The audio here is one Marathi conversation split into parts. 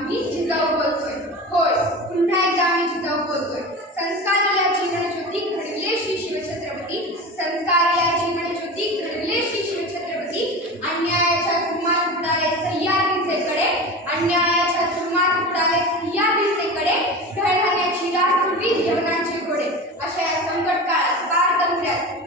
आम्ही जिजाऊ बोलतोय. होय, पुन्हा एकदा आम्ही जिजाऊ बोलतोय. संस्कार या जीवनज्योती घडविले श्री शिवछत्रपती. संस्कार या जीवनज्योती घडविले श्री शिवछत्रपती. अन्यायाच्या जुलमात उडाले सह्याद्रीचेकडे. अन्यायाच्या जुलमात उडाले सह्याद्रीचेकडे. घडण्याची राष्ट्रवी जगांचे घोडे. अशा या संकट काळात पारतंत्र्यात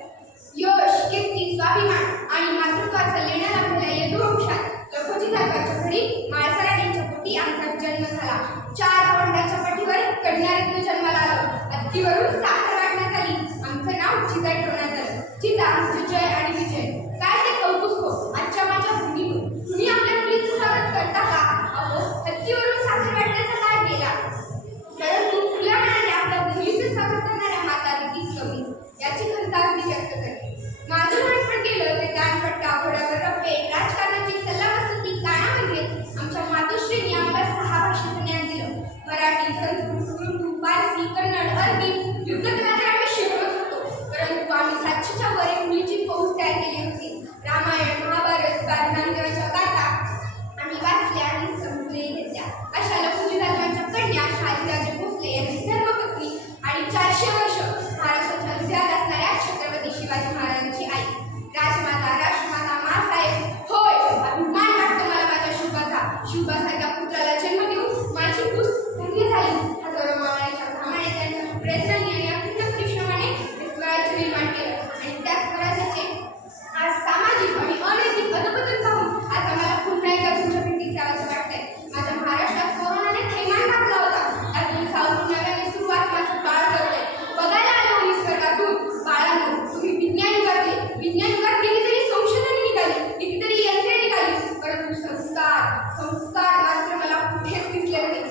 यश, कीर्ती, स्वाभिमान आणि मातृत्वाचा लेणा लागलेल्या यदुवंशात लखोजी जाधवाच्या घरी माळसराणींच्या पोटी आमचा जन्म झाला. 4 भावंडांच्या पाठीवर कन्यारत्न जन्माला आलं. हत्तीवरून साखर वाटण्यात आली. आमचं नाव जिजा ठेवण्यात आलं. जिजा म्हणजे जय आणि विजय. काय ते कौतुक हो आजच्या माझ्या भूमीतून. तुम्ही आपल्या मुलीचं स्वागत करता का? अहो, हत्तीवरून साखर वाटण्याचा काय केला? परंतु खुल्या मनाने आपल्या मुलीचं स्वागत करणाऱ्या माता देखील कमी याची खंत अगदी व्यक्त करते. माझं मन पण गेलं ते दानपट्टा, घोड्यावर रप्पे, राजकारणाची सल्लामसलती कानामध्ये आमच्या मातोश्रींनी आम्हाला 6 भाषेचं ज्ञान दिलं. मराठी, संस्कृत, उर्दू, फारसी, कन्नड, अरबी युद्धकला आम्ही शिकलोच होतो. परंतु आम्ही 700च्या वर एक मुलीची फौज तयार केली होती. रामायण, महाभारत, नामदेवाच्या गाथा आम्ही वाचल्या आणि समजूनही घेतल्या. अशा लखोजी जाधवांच्या कन्या शहाजीराजे भोसले यांची धर्मपत्नी आणि 400 वर्ष महाराष्ट्राच्या हृदयात असणाऱ्या छत्रपती शिवाजी महाराजांची आई राजमाता, राष्ट्रमाता, मासाहेब. होय, अभिमान वाटतो मला माझ्या शुभाचा. शुभासारख्या पुत्राला जन्म देऊन माझी कुस धन्य झाली. हजारो मावळ्यांच्या घामाने त्यांच्या प्रयत्नांनी आणि अखंड परिश्रमाने हे स्वराज्य निर्माण केलं. आणि त्या स्वराज्याचे आज सामाजिक आणि अनैतिक अधपतन पाहून आज आम्हाला पुन्हा एकदा तुमच्या भेटीस यावंसं वाटतंय. माझ्या महाराष्ट्रात कोरोनाने थैमान घातला होता. त्यातून सावरून नव्याने सुरुवात माझं बाळ करतोय. बघायला आलो मी स्वर्गातून. बाळांनो, तुम्ही विज्ञान युगातले. विज्ञान युगात कितीतरी संशोधने निघाली, कितीतरी यंत्रे निघाली, परंतु संस्कार मात्र मला कुठेच दिसले नाही.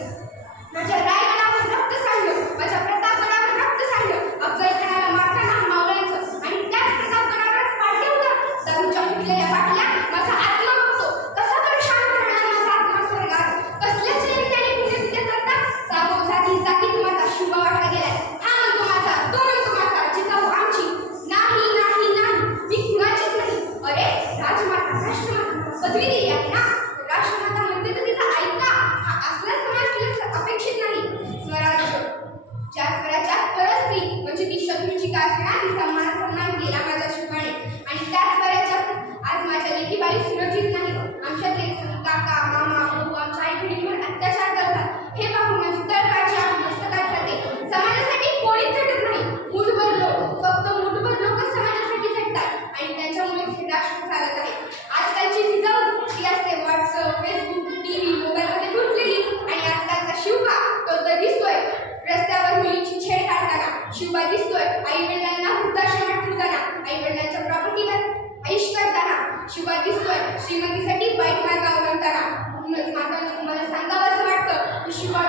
माझ्या रायगडावर रक्त सांडलं, माझ्या प्रतापगडावर रक्त सांडलं. अफजलखानाला मारताना मावळ्यांचं आणि त्याच प्रतापगडावरच पाडले होतं. दारूच्या फुटलेल्या बाटल्या माझा आत्मा बघतो. कसा बरं शांत राहणार माझा आत्मा स्वर्गात? कसल्याच्या यंत्राने पुण्यतिथ्य करतात? जागोजागी जागीत माझा शुभ वाटला गेलाय. हा म्हणतो माझा, तो म्हणतो माझा, जिजाऊ आमची. नाही नाही नाही, मी कुणाचीच नाही. अरे राजमाता, राष्ट्रमाता पदवी दिली आहे ना. राष्ट्रमाता म्हणते तर तिचा ऐका. हा असला समाज अपेक्षित नाही. स्वराज्य, ज्या स्वराज्यात परस्त्री म्हणजे ती शत्रूची का असणार, तिचा मान सन्मान केला माझ्या शुभाने. आणि त्याच स्वराज्यात आज माझ्या लेकीबाई सुरक्षित नाही. आमच्यातले काका, मामा, भाऊ आमच्या आई बहिणीवर अत्याचार करतात. हे पाहून माझी तळपायची आग मस्तकात जाते. समाजासाठी कोणीच झटत नाही. मूठभर लोक, फक्त मूठभर लोक समाजासाठी झटतात आणि त्यांच्यामुळेच हे राष्ट्र चालत आहे. आजकालची जिजाऊ ती असते व्हॉट्सअप, फेसबुक, टीव्ही, मोबाईलमध्ये गुंतलेली. आणि आजकालचा शिवबा तो तर दिसतोय रस्त्यावर मुलीची छेड काढताना. शिवबा दिसतोय आई-वडिलांना वृद्धाश्रमात ठेवताना, आई-वडिलांच्या प्रॉपर्टीवर ऐश करताना. शिवबा दिसतोय श्रीमंतीसाठी वाईट मार्ग अवलंबताना. म्हणूनच मातांनो, मला सांगावं असं वाटतं की शिवबा